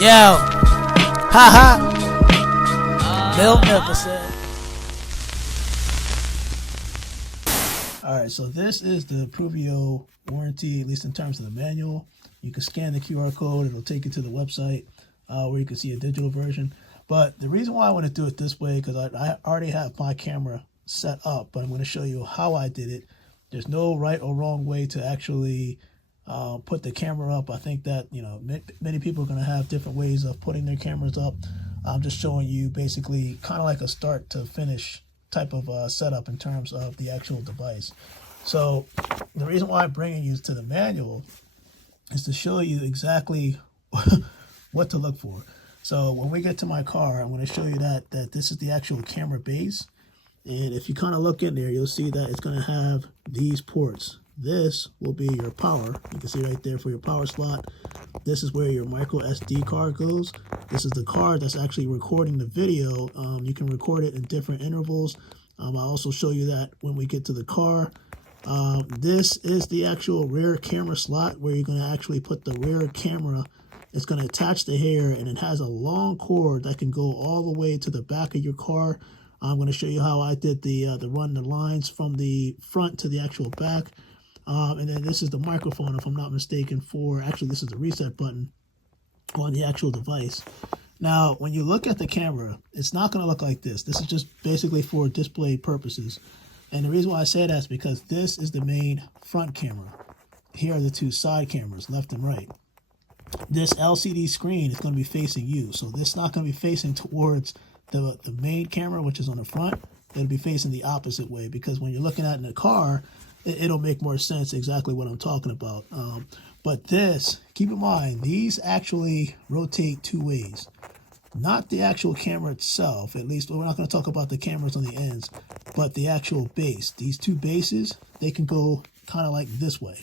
Yo, haha, Miltnificent. Alright, so this is the Pruveeo warranty, at least in terms of the manual. You can scan the QR code, it'll take you to the website where you can see a digital version. But the reason why I want to do it this way, because I already have my camera set up, but I'm going to show you how I did it. There's no right or wrong way to actually put the camera up. I think that, you know, many people are going to have different ways of putting their cameras up. I'm just showing you basically kind of like a start to finish type of setup in terms of the actual device. So the reason why I'm bringing you to the manual is to show you exactly what to look for. So when we get to my car, I'm going to show you that this is the actual camera base. And if you kind of look in there, you'll see that it's going to have these ports. This will be your power. You can see right there for your power slot. This is where your micro SD card goes. This is the card that's actually recording the video. You can record it in different intervals. I'll also show you that when we get to the car. This is the actual rear camera slot where you're going to actually put the rear camera. It's going to attach the hair, and it has a long cord that can go all the way to the back of your car. I'm going to show you how I did the run the lines from the front to the actual back. And then this is the microphone, if I'm not mistaken, actually this is the reset button on the actual device. Now, when you look at the camera, it's not going to look like this. This is just basically for display purposes. And the reason why I say that is because this is the main front camera. Here are the two side cameras, left and right. This LCD screen is going to be facing you. So this is not going to be facing towards the main camera, which is on the front. It'll be facing the opposite way, because when you're looking at it in the car, it'll make more sense exactly what I'm talking about. But this, keep in mind, these actually rotate two ways. Not the actual camera itself, at least we're not going to talk about the cameras on the ends, but the actual base. These two bases, they can go kind of like this way,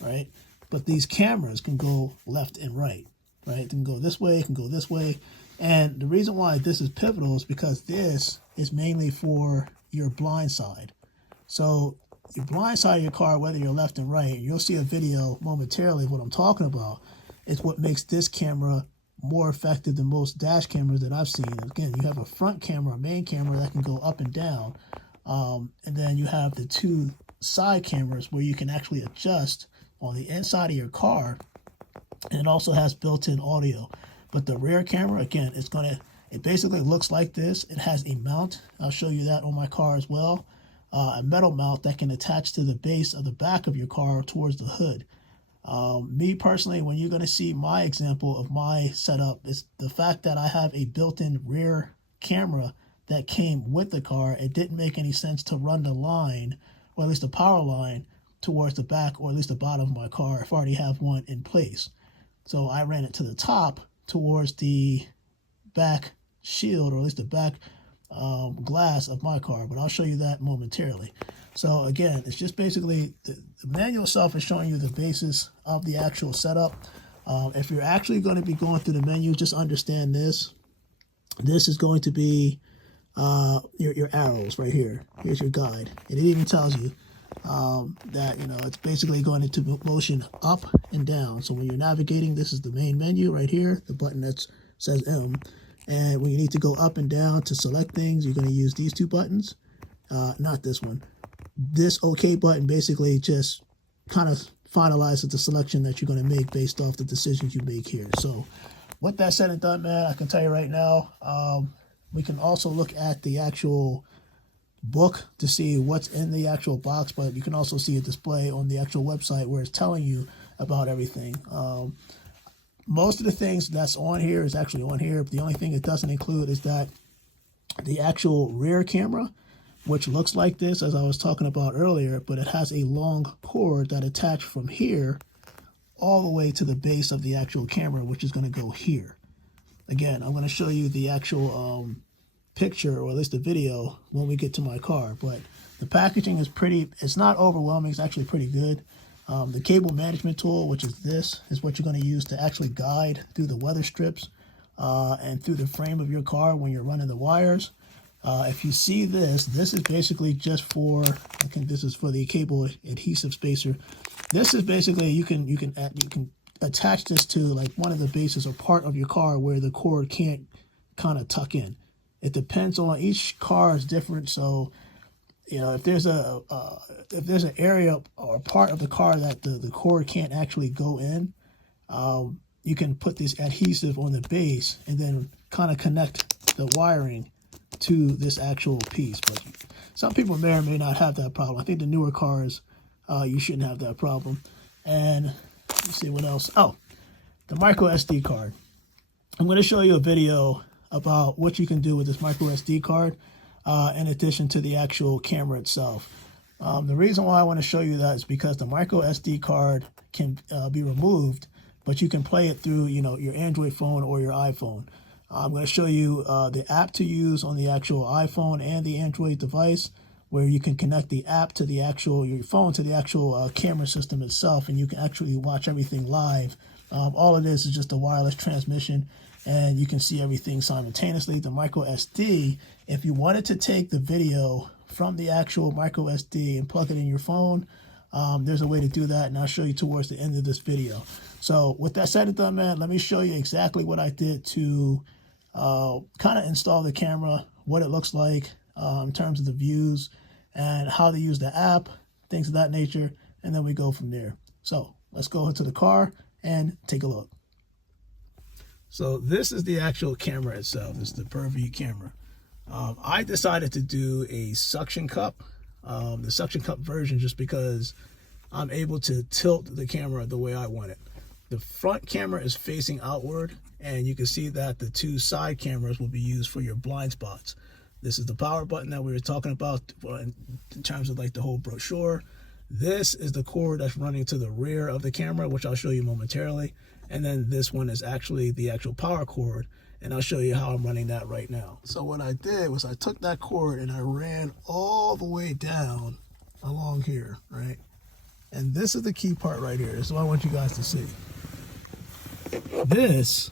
right? But these cameras can go left and right, right? It can go this way, it can go this way. And the reason why this is pivotal is because this is mainly for your blind side. So your blind side of your car, whether you're left and right, you'll see a video momentarily of what I'm talking about. It's what makes this camera more effective than most dash cameras that I've seen. Again, you have a front camera, a main camera that can go up and down. And then you have the two side cameras where you can actually adjust on the inside of your car. And it also has built-in audio. But the rear camera, again, it basically looks like this. It has a mount. I'll show you that on my car as well. A metal mount that can attach to the base of the back of your car towards the hood. Me personally, when you're going to see my example of my setup, is the fact that I have a built-in rear camera that came with the car. It didn't make any sense to run the line, or at least the power line, towards the back or at least the bottom of my car if I already have one in place. So I ran it to the top towards the back shield, or at least the back glass of my car, but I'll show you that momentarily. So again, it's just basically the manual itself is showing you the basis of the actual setup. If you're actually going to be going through the menu, just understand this. This is going to be your arrows right here. Here's your guide. And it even tells you that, you know, it's basically going into motion up and down. So when you're navigating, this is the main menu right here, the button that says M. And when you need to go up and down to select things, you're going to use these two buttons, not this one. This OK button basically just kind of finalizes the selection that you're going to make based off the decisions you make here. So with that said and done, man, I can tell you right now, we can also look at the actual book to see what's in the actual box, but you can also see a display on the actual website where it's telling you about everything. Most of the things that's on here is actually on here. The only thing it doesn't include is that the actual rear camera, which looks like this, as I was talking about earlier, but it has a long cord that attached from here all the way to the base of the actual camera, which is going to go here. Again, I'm going to show you the actual picture, or at least the video, when we get to my car. But the packaging is it's not overwhelming. It's actually pretty good. The cable management tool, which is this, is what you're going to use to actually guide through the weather strips and through the frame of your car when you're running the wires. If you see this is basically just for, I think this is for the cable adhesive spacer. This is basically, you can attach this to like one of the bases or part of your car where the cord can't kind of tuck in. It depends on, each car is different. So, you know, if there's an area or part of the car that the cord can't actually go in, you can put this adhesive on the base and then kind of connect the wiring to this actual piece. But some people may or may not have that problem. I think the newer cars, you shouldn't have that problem. And let's see what else. Oh, the micro SD card. I'm going to show you a video about what you can do with this micro SD card in addition to the actual camera itself. The reason why I want to show you that is because the micro SD card can be removed, but you can play it through, you know, your Android phone or your iPhone. I'm going to show you the app to use on the actual iPhone and the Android device, where you can connect the app to the actual, your phone to the actual camera system itself, and you can actually watch everything live. All it is just a wireless transmission, and you can see everything simultaneously. The micro SD, if you wanted to take the video from the actual micro SD and plug it in your phone, there's a way to do that, and I'll show you towards the end of this video. So with that said and done, man, let me show you exactly what I did to kind of install the camera, what it looks like in terms of the views, and how to use the app, things of that nature, and then we go from there. So let's go into the car and take a look. So this is the actual camera itself. This is the Pruveeo camera. I decided to do a suction cup, the suction cup version, just because I'm able to tilt the camera the way I want it. The front camera is facing outward, and you can see that the two side cameras will be used for your blind spots. This is the power button that we were talking about in terms of like the whole brochure. This is the cord that's running to the rear of the camera, which I'll show you momentarily. And then this one is actually the actual power cord, and I'll show you how I'm running that right now. So what I did was I took that cord and I ran all the way down along here, right? And this is the key part right here. This is what I want you guys to see. This,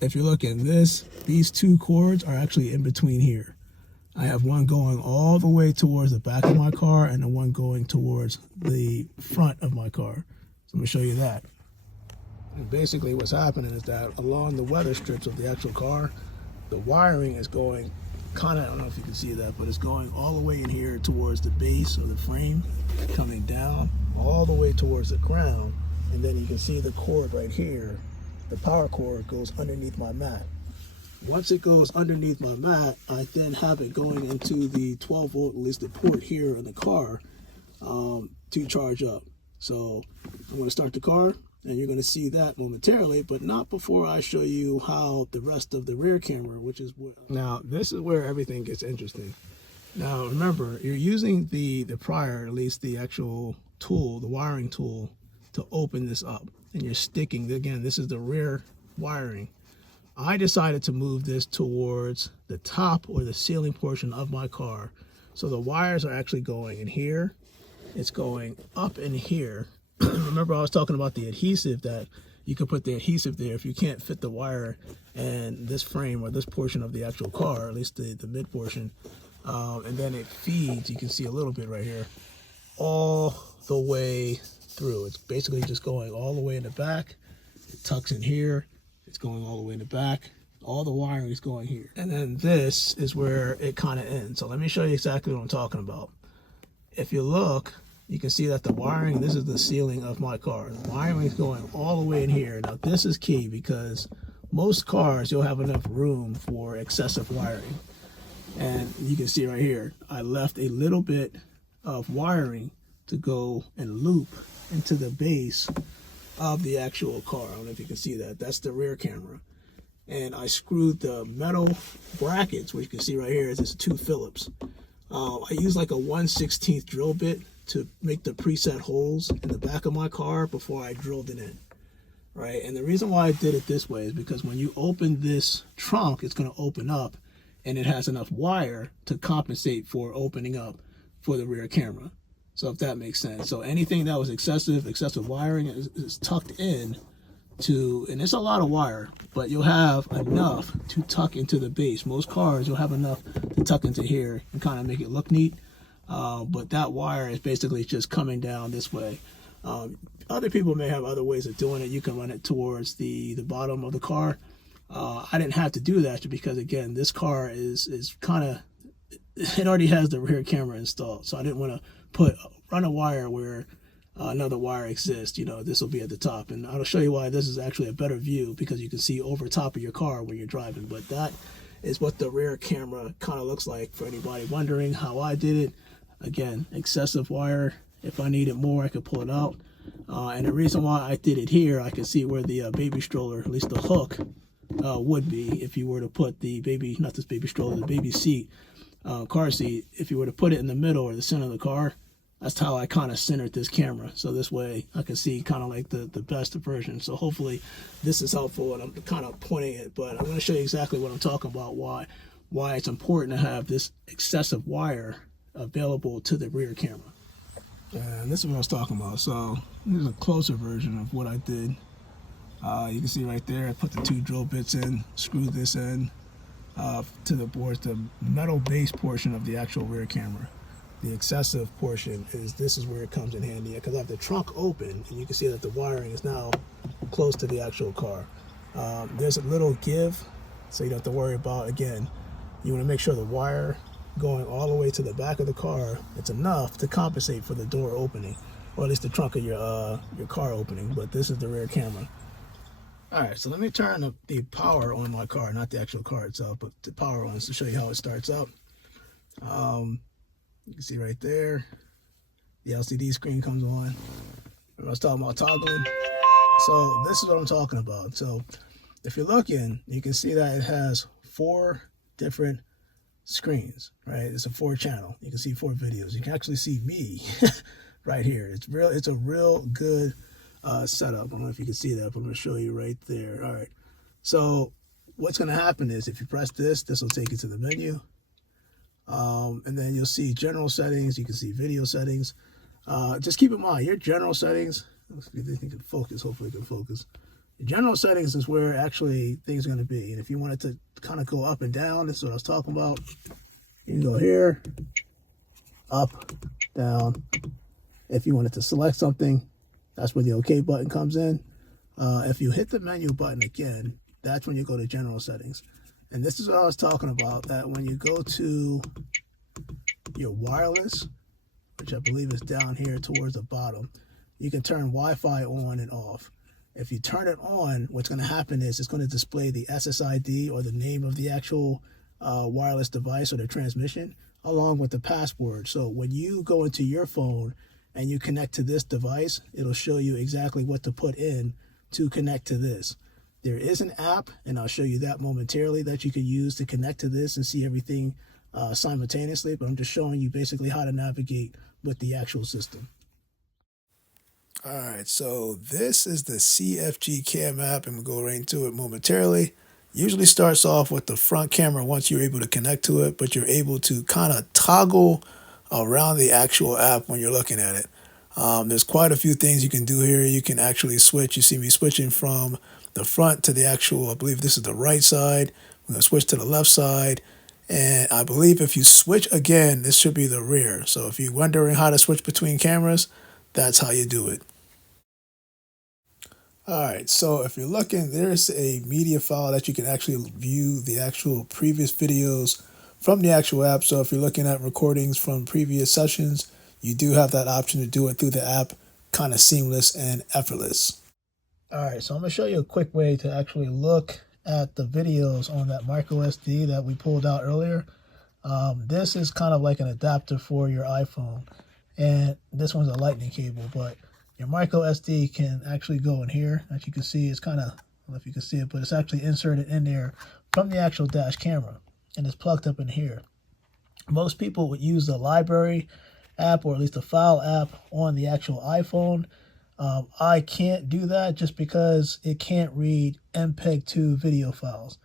if you're looking, these two cords are actually in between here. I have one going all the way towards the back of my car and the one going towards the front of my car. So let me show you that. And basically what's happening is that along the weather strips of the actual car, the wiring is going kind of, I don't know if you can see that, but it's going all the way in here towards the base of the frame, coming down all the way towards the ground. And then you can see the cord right here, the power cord goes underneath my mat. Once it goes underneath my mat, I then have it going into the 12 volt, at least the port here in the car, to charge up. So I'm going to start the car, and you're going to see that momentarily, but not before I show you how the rest of the rear camera, which is where... Now, this is where everything gets interesting. Now, remember, you're using the prior, at least the actual tool, the wiring tool, to open this up. And you're sticking, again, this is the rear wiring. I decided to move this towards the top or the ceiling portion of my car. So the wires are actually going in here. It's going up in here. Remember I was talking about the adhesive, that you could put the adhesive there if you can't fit the wire and this frame or this portion of the actual car, at least the mid portion. And then it feeds, you can see a little bit right here, all the way through. It's basically just going all the way in the back. It tucks in here. It's going all the way in the back. All the wiring is going here. And then this is where it kind of ends. So let me show you exactly what I'm talking about. If you look, you can see that the wiring, this is the ceiling of my car. The wiring is going all the way in here. Now this is key because most cars, you'll have enough room for excessive wiring. And you can see right here, I left a little bit of wiring to go and loop into the base of the actual car. I don't know if you can see that. That's the rear camera. And I screwed the metal brackets, which you can see right here, is two Phillips. I used like a 1/16 drill bit to make the preset holes in the back of my car before I drilled it in, right? And the reason why I did it this way is because when you open this trunk, it's going to open up, and it has enough wire to compensate for opening up for the rear camera. So if that makes sense. So anything that was excessive wiring is tucked in to, and it's a lot of wire, but you'll have enough to tuck into the base. Most cars, you'll have enough to tuck into here and kind of make it look neat. But that wire is basically just coming down this way. Other people may have other ways of doing it. You can run it towards the bottom of the car. I didn't have to do that because, again, this car is kind of, it already has the rear camera installed, so I didn't want to run a wire where another wire exists. You know, this will be at the top, and I'll show you why this is actually a better view, because you can see over top of your car when you're driving. But that is what the rear camera kind of looks like, for anybody wondering how I did it. Again, excessive wire. If I needed more, I could pull it out. And the reason why I did it here, I can see where the baby stroller, at least the hook, would be if you were to put the baby, not this baby stroller, the baby seat, car seat, if you were to put it in the middle or the center of the car. That's how I kind of centered this camera. So this way I can see kind of like the best version. So hopefully this is helpful, and I'm kind of pointing it, but I'm going to show you exactly what I'm talking about, why it's important to have this excessive wire available to the rear camera. And this is what I was talking about. So this is a closer version of what I did. You can see right there, I put the 2 drill bits in, screwed this in to the board, the metal base portion of the actual rear camera. The excessive portion this is where it comes in handy, because I have the trunk open, and you can see that the wiring is now close to the actual car. There's a little give, so you don't have to worry about, again, you want to make sure the wire going all the way to the back of the car, it's enough to compensate for the door opening, or at least the trunk of your car opening. But this is the rear camera. All right, so let me turn up the power on my car, not the actual car itself, but the power on, to show you how it starts up. You can see right there, the LCD screen comes on. I was talking about toggling. So this is what I'm talking about. So if you're looking, you can see that it has 4 different screens, right? It's a 4-channel. You can see 4 videos. You can actually see me right here. It's a real good setup. I don't know if you can see that, but I'm going to show you right there. All right. So what's going to happen is if you press this will take you to the menu. And then you'll see general settings. You can see video settings. Just keep in mind, your general settings, if you think it can focus, hopefully it can focus. Your general settings is where actually things are going to be. And if you wanted to kind of go up and down, this is what I was talking about. You can go here, up, down. If you wanted to select something, that's where the OK button comes in. If you hit the menu button again, that's when you go to general settings. And this is what I was talking about, that when you go to your wireless, which I believe is down here towards the bottom, you can turn Wi-Fi on and off. If you turn it on, what's going to happen is it's going to display the SSID, or the name of the actual wireless device or the transmission, along with the password. So when you go into your phone and you connect to this device, it'll show you exactly what to put in to connect to this. There is an app, and I'll show you that momentarily, that you can use to connect to this and see everything simultaneously, but I'm just showing you basically how to navigate with the actual system. All right, so this is the CFG Cam app, and we'll go right into it momentarily. Usually starts off with the front camera once you're able to connect to it, but you're able to kind of toggle around the actual app when you're looking at it. There's quite a few things you can do here. You can actually switch. You see me switching from the front to the actual, I believe this is the right side. We're going to switch to the left side. And I believe if you switch again, this should be the rear. So if you're wondering how to switch between cameras, that's how you do it. All right, so if you're looking, there's a media file that you can actually view the actual previous videos from the actual app. So if you're looking at recordings from previous sessions, you do have that option to do it through the app, kind of seamless and effortless. All right, so I'm going to show you a quick way to actually look at the videos on that micro SD that we pulled out earlier. This is kind of like an adapter for your iPhone, and this one's a lightning cable, but your micro SD can actually go in here. As you can see, it's kind of, I don't know if you can see it, but it's actually inserted in there from the actual dash camera, and it's plugged up in here. Most people would use the library app, or at least a file app on the actual iPhone. I can't do that just because it can't read MPEG-2 video files.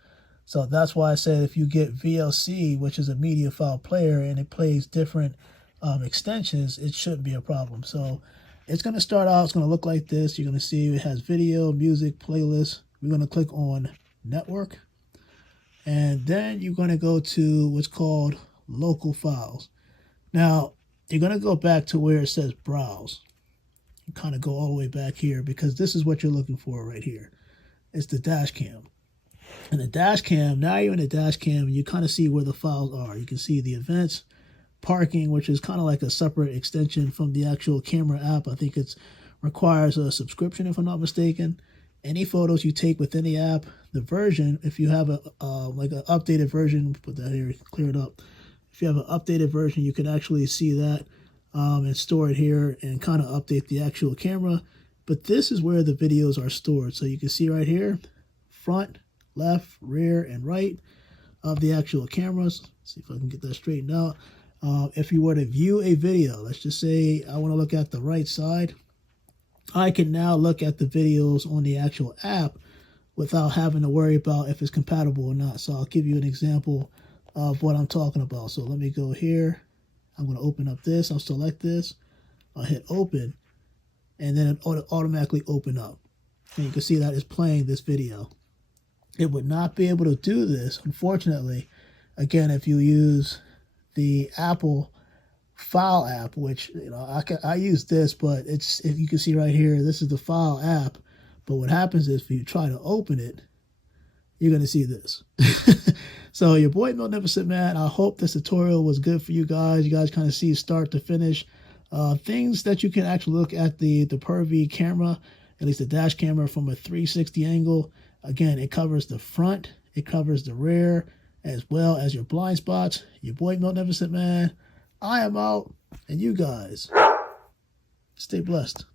So that's why I said if you get VLC, which is a media file player, and it plays different extensions, it shouldn't be a problem. So it's going to start out, it's going to look like this. You're going to see it has video, music, playlist. We're going to click on network. And then you're going to go to what's called local files. Now, you're going to go back to where it says browse. kind of go all the way back here because this is what you're looking for right here. It's the dash cam. And the dash cam, now you're in the dash cam and you kind of see where the files are. You can see the events, parking, which is kind of like a separate extension from the actual camera app. I think it requires a subscription if I'm not mistaken. Any photos you take within the app, the version, if you have a like an updated version, put that here, clear it up. If you have an updated version, you can actually see that and store it here and kind of update the actual camera. But this is where the videos are stored. So you can see right here, front, left, rear, and right of the actual cameras. Let's see if I can get that straightened out. If you were to view a video, let's just say I want to look at the right side, I can now look at the videos on the actual app without having to worry about if it's compatible or not. So I'll give you an example of what I'm talking about. So let me go here. I'm going to open up this. I'll select this. I'll hit open, and then it automatically open up. And you can see that it's playing this video. It would not be able to do this, unfortunately, again, if you use the Apple File app, which, you know, I use this, but it's, if you can see right here, this is the File app. But what happens is if you try to open it, you're going to see this. So your boy Miltnificent, man, I hope this tutorial was good for you guys. You guys kind of see start to finish things that you can actually look at the Pruveeo camera, at least the dash camera, from a 360 angle. Again, it covers the front, it covers the rear, as well as your blind spots. Your boy Miltnificent, man, I am out, and you guys stay blessed.